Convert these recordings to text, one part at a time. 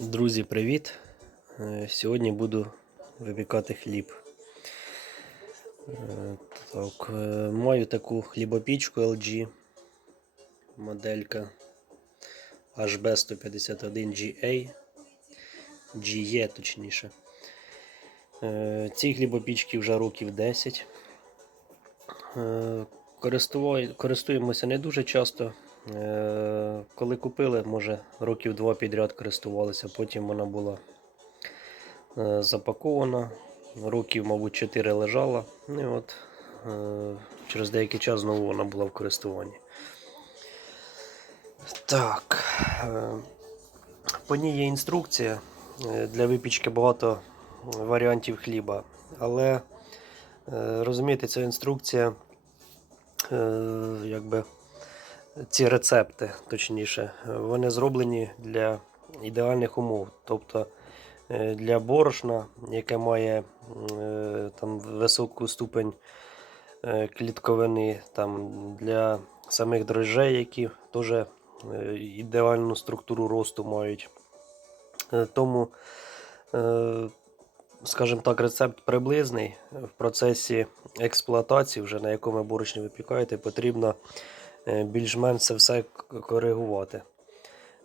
Друзі, привіт! Е, Сьогодні буду випікати хліб. Е, Так, е, маю таку хлібопічку LG моделька HB151GA GE точніше. Цій хлібопічці вже років 10. Е, Користуємося не дуже часто. Е, Коли купили, може років два підряд користувалися, потім вона була е, запакована. Років, мабуть, 4 лежала. Ну, і от, е, через деякий час знову вона була в користуванні. Так. По ній є інструкція. Для випічки багато варіантів хліба. Але розумієте, ця інструкція, якби ці рецепти, точніше, вони зроблені для ідеальних умов. Тобто е, для борошна, яке має е, там високу ступень е, клітковини, там для самих дрожжей, які теж ідеальну структуру росту мають. Тому, скажімо так, рецепт приблизний. В процесі експлуатації, вже на якому борошні випікаєте, потрібно більш-менш це все коригувати.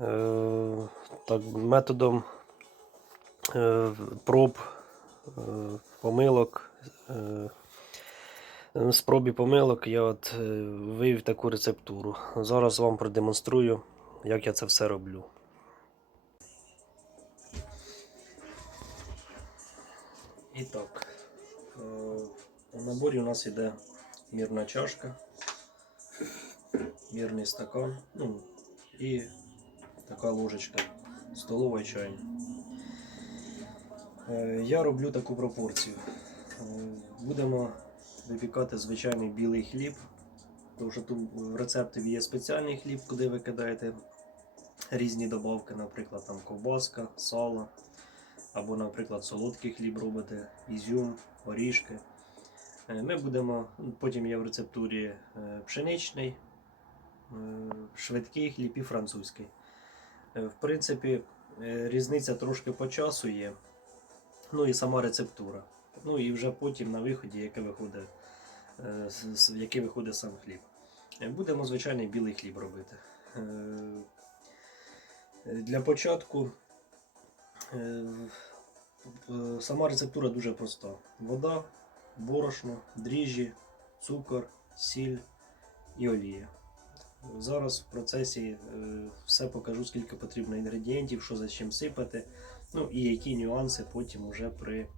Е, Так, методом е, проб, е, помилок, е, спроб і помилок я от е, вивів таку рецептуру. Зараз вам продемонструю, як я це все роблю. І так, е, у наборі у нас йде мірна чашка, мірний стакан, ну і така ложечка столова чайна. Е, Я роблю таку пропорцію. Е, Будемо випікати звичайний білий хліб, тому що тут в рецепті є спеціальний хліб, куди ви кидаєте різні добавки, наприклад, там ковбаска, сало, або, наприклад, солодкий хліб робите, ізюм, орішки. Е, Ми будемо, потім є в рецептурі е, пшеничний, е, швидкий хліб і французький. Е, В принципі, е, різниця трошки по часу є. Ну і сама рецептура. Ну і вже потім на виході, яке виходить, е, який виходить сам хліб. Е, Будемо звичайний білий хліб робити. Е, е, Для початку е, сама рецептура дуже проста: вода, борошно, дріжджі, цукор, сіль і олія. Зараз в процесі е, все покажу, скільки потрібно інгредієнтів, що за чим сипати, ну і які нюанси потім уже при, е,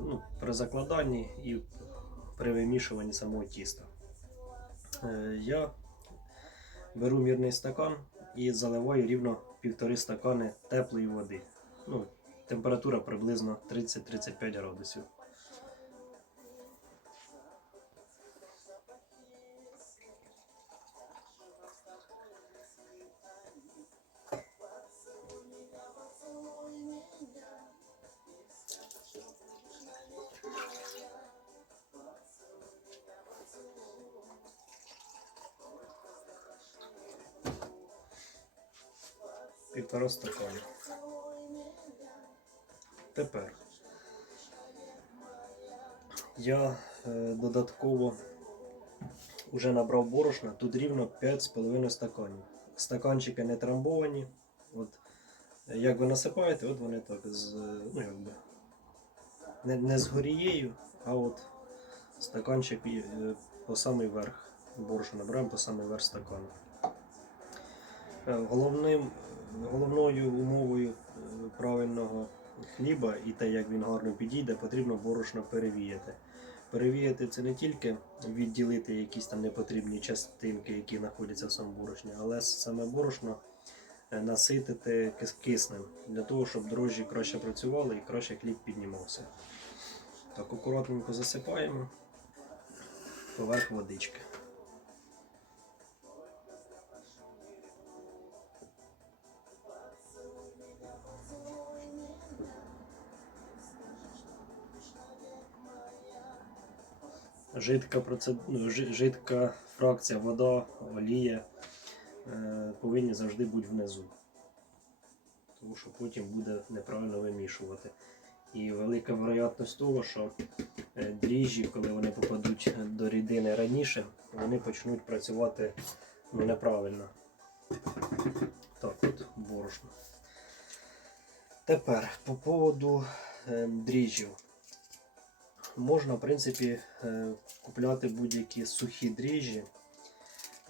ну, при закладанні і при вимішуванні самого тіста. Е, Я беру мірний стакан і заливаю рівно півтори стакани теплої води. Ну, температура приблизно 30-35 градусів. Півтора стакана. Тепер я е, додатково вже набрав борошна, тут рівно 5,5 стаканів. Стаканчики не трамбовані. От, як ви насипаєте, от вони так з, е, ну, якби, не, не з горією, а от стаканчик е, по самий верх. Борошна набираємо по самий верх стакану. Головним, головною умовою е, правильного хліба і те, як він гарно підійде, потрібно борошно перевіяти. Перевіяти це не тільки відділити якісь там непотрібні частинки, які знаходяться в самому борошні, але саме борошно е, наситити киснем для того, щоб дрожжі краще працювали і краще хліб піднімався. Так, акуратненько засипаємо поверх водички. Жидка, ну, жидка фракція, вода, олія е, повинні завжди бути внизу. тому що потім буде неправильно вимішувати. І велика вероятність того, що е, дріжджі, коли вони попадуть до рідини раніше, вони почнуть працювати ну, неправильно. Так, от борошно. Тепер по поводу е, дріжджів. Можна, в принципі, е, купляти будь-які сухі дріжджі.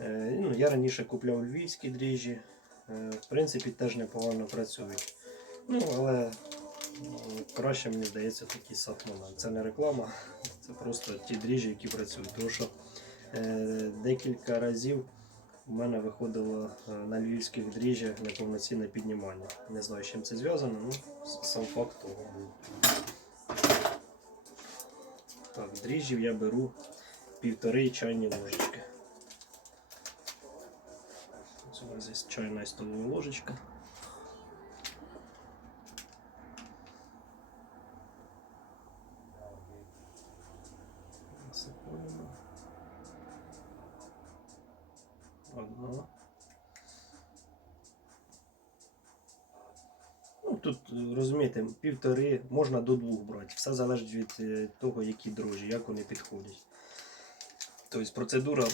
Е, ну, я раніше купляв львівські дріжджі. Е, в принципі, теж непогано працюють. Ну, але краще, мені здається, такі сатмана. Це не реклама, це просто ті дріжджі, які працюють. Тому що декілька разів у мене виходило на львівських дріжджах неповноцінне піднімання. Не знаю, з чим це зв'язано, ну сам факт того. Так, дріжджів я беру півтори чайні ложечки. Ось у нас чайна столова ложечка. Насипаємо. Одна. Ну, тут, е, півтори, можна до двох брати. Все залежить від е, того, які дрожжі, як вони підходять. Тобто процедура,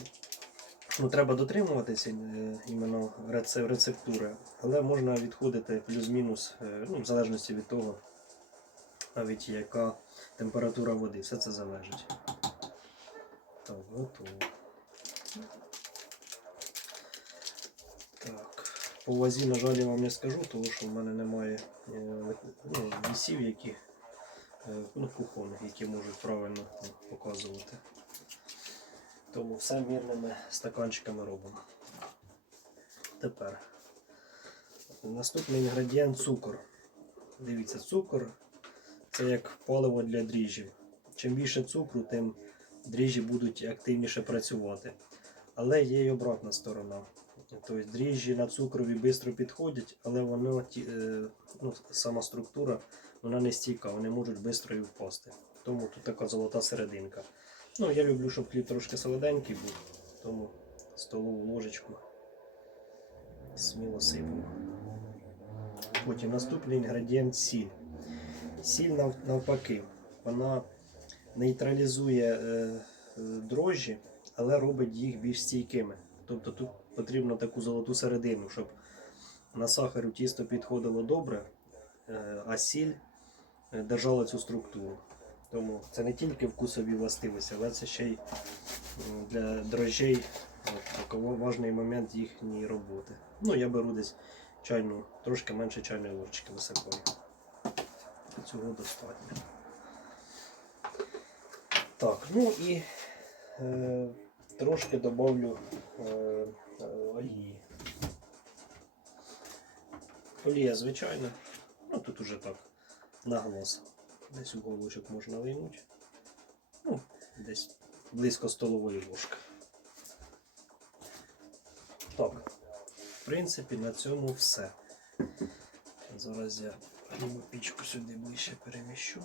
ну, треба дотримуватися е, іменно рецептури, але можна відходити плюс-мінус, е, ну, в залежності від того, навіть яка температура води, все це залежить. Так, готово. Так. По вазі, на жаль, я вам не скажу, тому що в мене немає е, ну, вісів, які е, ну, кухонних, які можуть правильно показувати. Тому все мірними стаканчиками робимо. Тепер наступний інгредієнт цукор. Дивіться, цукор це як паливо для дріжджів. Чим більше цукру, тим дріжджі будуть активніше працювати. Але є й обратна сторона. Тобто дріжджі на цукрові швидко підходять, але воно е, ну, сама структура вона не стійка, вони можуть швидко і впасти. Тому тут така золота серединка. Ну, я люблю, щоб хліб трошки солоденький був, тому столову ложечку сміло сипемо. Потім наступний інгредієнт сіль. Сіль нав- навпаки, вона нейтралізує е, е, дрожжі, але робить їх більш стійкими. Тобто тут потрібно таку золоту середину, щоб на сахару тісто підходило добре, е, а сіль е, держала цю структуру. Тому це не тільки вкусові властивості, але це ще й для дрожжей важний момент їхньої роботи. Ну, я беру десь чайну, трошки менше чайної ложечки високої. Цього достатньо. Так, ну і е, трошки добавлю е, олії. Олія звичайна. Ну тут уже так наглаз. Десь у голочок можна виймути. Ну, десь близько столової ложки. Так, в принципі, на цьому все. Зараз я пічку сюди ближче переміщу.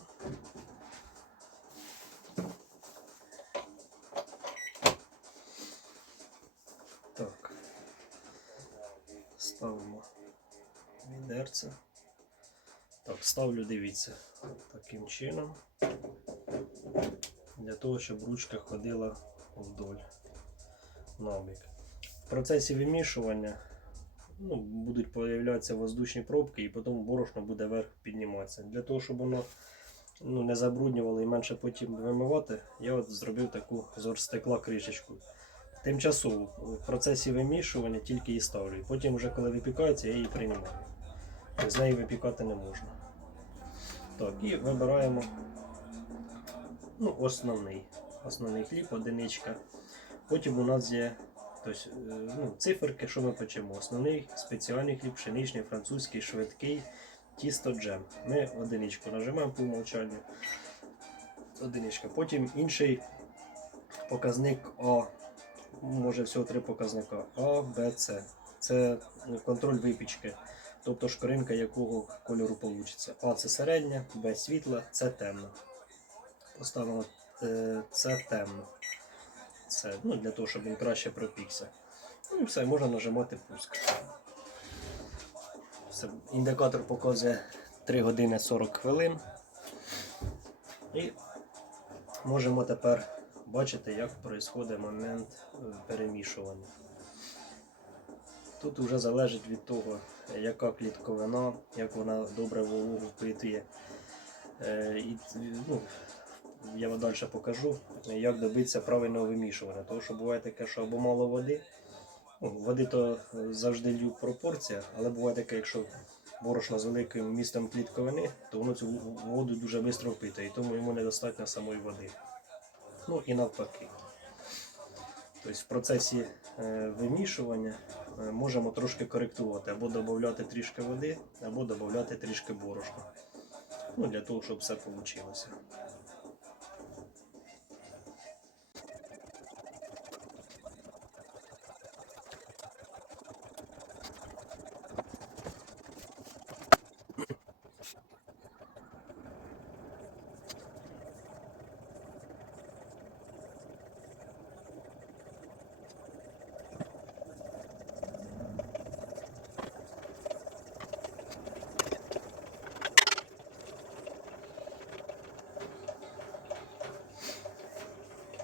Ставлю, дивіться, таким чином. Для того, щоб ручка ходила вдоль набік. В процесі вимішування ну, будуть появлятися воздушні пробки і потім борошно буде вверх підніматися. Для того, щоб воно ну, не забруднювало і менше потім вимивати, я от зробив таку з оргстекла кришечку. Тимчасово в процесі вимішування тільки її ставлю. Потім, вже коли випікається, я її приймаю. З неї випікати не можна. Так, і вибираємо ну, основний. Основний хліб, одиничка. Потім у нас є тобто, е, ну, циферки, що ми печемо. Основний спеціальний хліб, пшеничний, французький, швидкий, тісто джем. Ми одиничку нажимаємо по умовчанню. Одиничка. Потім інший показник А. Може всього три показника А, Б, С. Це контроль випічки. Тобто шкоринка якого кольору вийде. А це середня, Б світла, С темна. Поставимо е, С темно. Це ну, для того, щоб він краще пропікся. Ну і все, можна нажимати пуск. Все, Індикатор показує 3 години 40 хвилин. І можемо тепер бачити, як відбувається момент е, перемішування. Тут вже залежить від того, яка клітковина, як вона добре вологу впитує. Е, І, ну, я вам далі покажу, як добитися правильного вимішування. Тому що буває таке, що або мало води. Ну, води то завжди в пропорціях, але буває таке, якщо борошно з великим містом клітковини, то воно цю воду дуже швидко впитує, і тому йому недостатньо самої води. Ну і навпаки. Тобто в процесі е, вимішування можемо трошки коректувати, або додати трішки води, або додати трішки борошна. Ну, для того, щоб все вийшло.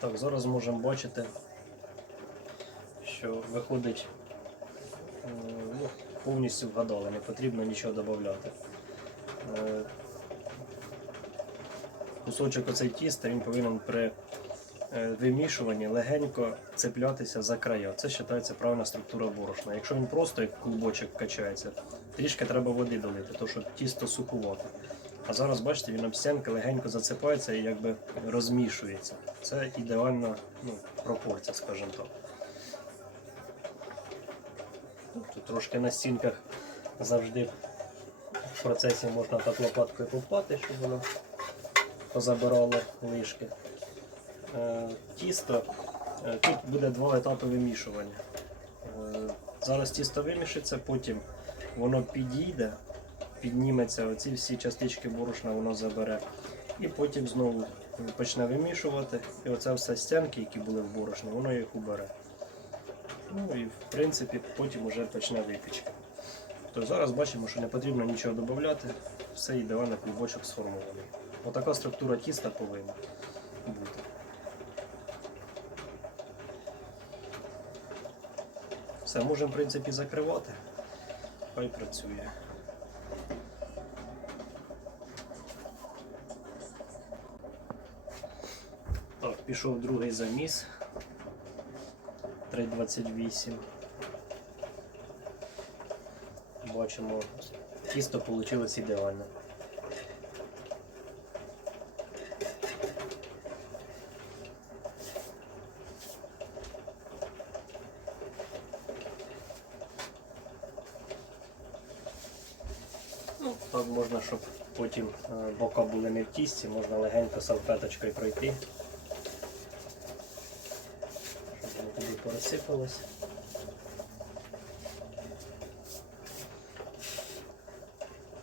Так, зараз можемо бачити, що виходить е, ну, повністю вгадали, не потрібно нічого додати. Е, Кусочок оцей тіста він повинен при е, вимішуванні легенько цеплятися за края. Це вважається правильна структура борошна. Якщо він просто як клубочок качається, трішки треба води долити, тому що тісто сухувате. А зараз, бачите, він об стінки легенько зацепається і якби розмішується. Це ідеальна ну, пропорція, скажімо так. Тут трошки на стінках завжди в процесі можна так лопаткою попати, щоб воно позабирало лишки. Е, Тісто, е, тут буде два етапи вимішування. Е, Зараз тісто вимішиться, потім воно підійде, підніметься, оці всі частички борошна воно забере. І потім знову почне вимішувати. І оце все стінки, які були в борошні, воно їх убере. Ну і в принципі потім вже почне випічка. То зараз бачимо, що не потрібно нічого додати, все ідеально клубочок сформований. Отака структура тіста повинна бути. Все, можемо в принципі закривати. Хай працює. Так, пішов другий заміс. 3,28. Бачимо, тісто вийшло ідеально. Ну, так можна, щоб потім е, бока були не в тісті, можна легенько салфеточкою пройти. Щоб воно туди.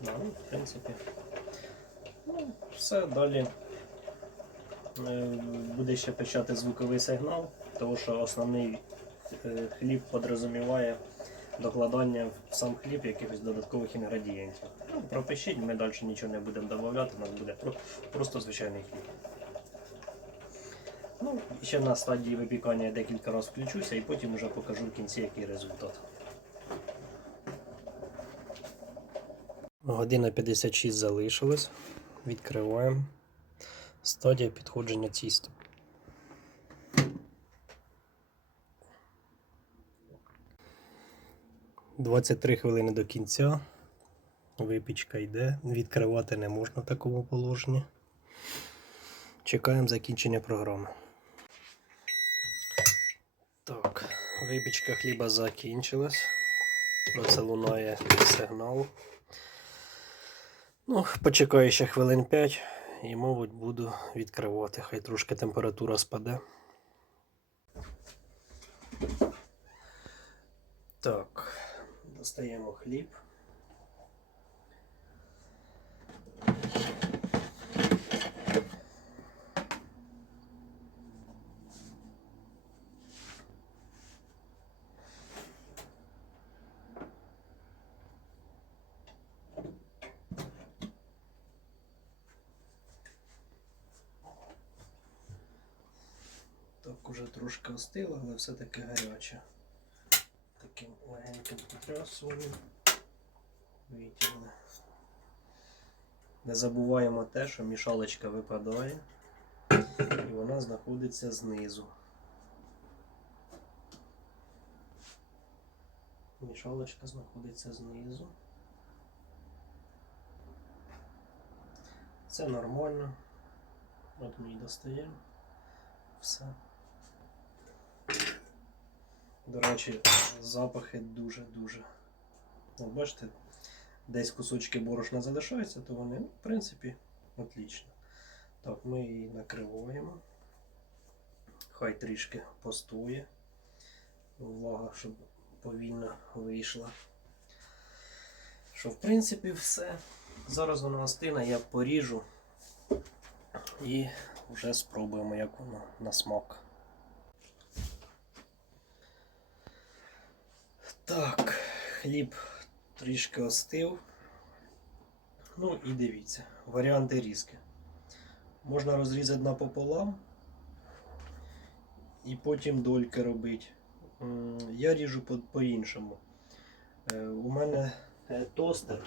Ну, в принципі. Ну, все, далі е, буде ще печати звуковий сигнал, тому що основний е, хліб подрозуміває докладання в сам хліб якихось додаткових інгредієнтів. Ну, пропишіть, ми далі нічого не будемо додавати, у нас буде просто звичайний хліб. Ну, ще на стадії випікання я декілька разів включуся і потім вже покажу в кінці, який результат. Година 56 залишилось. Відкриваємо. Стадія підходження тіста. Двадцять три хвилини до кінця. Випічка йде. Відкривати не можна в такому положенні. Чекаємо закінчення програми. Так, вибічка хліба закінчилась. Оце лунає сигнал. Ну, почекаю ще хвилин 5 і, мабуть, буду відкривати. Хай трошки температура спаде. Так, достаємо хліб. Вже трошки остило, але все-таки гаряче. Таким легеньким потрясуванням витягли. Не забуваємо те, що мішалочка випадає і вона знаходиться знизу. Мішалочка знаходиться знизу. Це нормально. От ми і достаємо. Все. До речі, запахи дуже-дуже. Бачите, десь кусочки борошна залишаються, то вони, ну, в принципі, отлично. Так, ми її накриваємо. Хай трішки постоє. Влага, щоб повільно вийшла. Що, в принципі, все. Зараз вона остине, я поріжу і вже спробуємо, як воно на смак. Так, хліб трішки остив. Ну і дивіться, варіанти різки. Можна розрізати напополам і потім дольки робити. Я ріжу по- по-іншому. Е, У мене е, тостер.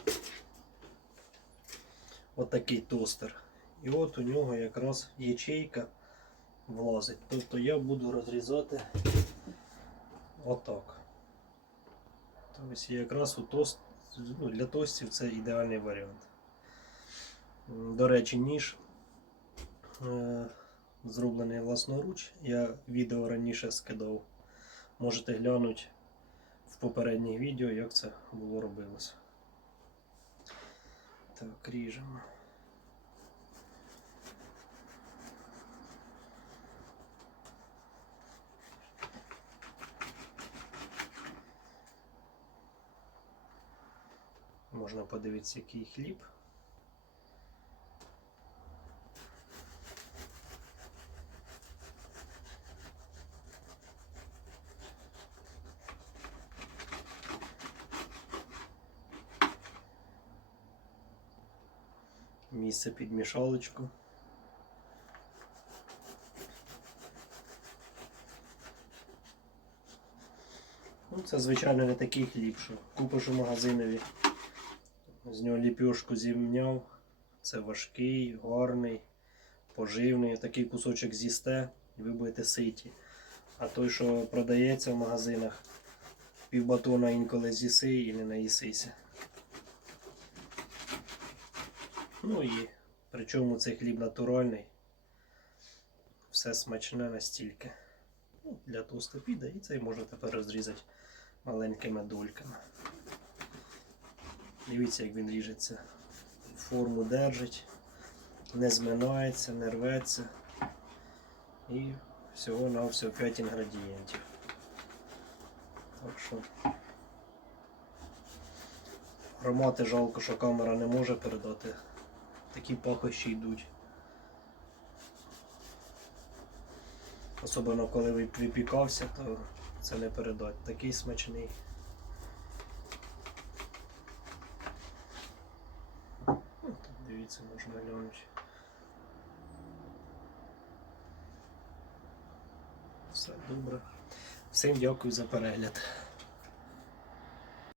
Отакий тостер. І от у нього якраз ячейка влазить. Тобто я буду розрізати отак. Тобто якраз у тост, ну, для тостів це ідеальний варіант. До речі, ніж е, зроблений власноруч. Я відео раніше скидав. Можете глянути в попередніх відео, як це було робилося. Так, ріжемо. Можна подивитися, який хліб. Місце під мішалочку. Ну, це, звичайно, не такий хліб, що купиш у магазинові. З нього ліпьошку зімняв. Це важкий, гарний, поживний. Такий кусочок з'їсте і ви будете ситі. А той, що продається в магазинах, півбатона інколи з'їси і не наїсися. Ну і причому цей хліб натуральний. Все смачне настільки. Ну, для тосту піде і цей можна тепер розрізати маленькими дольками. Дивіться, як він ріжеться. Форму держить, не зминається, не рветься. І всього на всього 5 інгредієнтів. Так що аромати жалко, що камера не може передати. Такі пахощі йдуть. Особливо коли випікався, то це не передати. Такий смачний. Ну, тут дивіться, можна глянути. Все добре. Всім дякую за перегляд.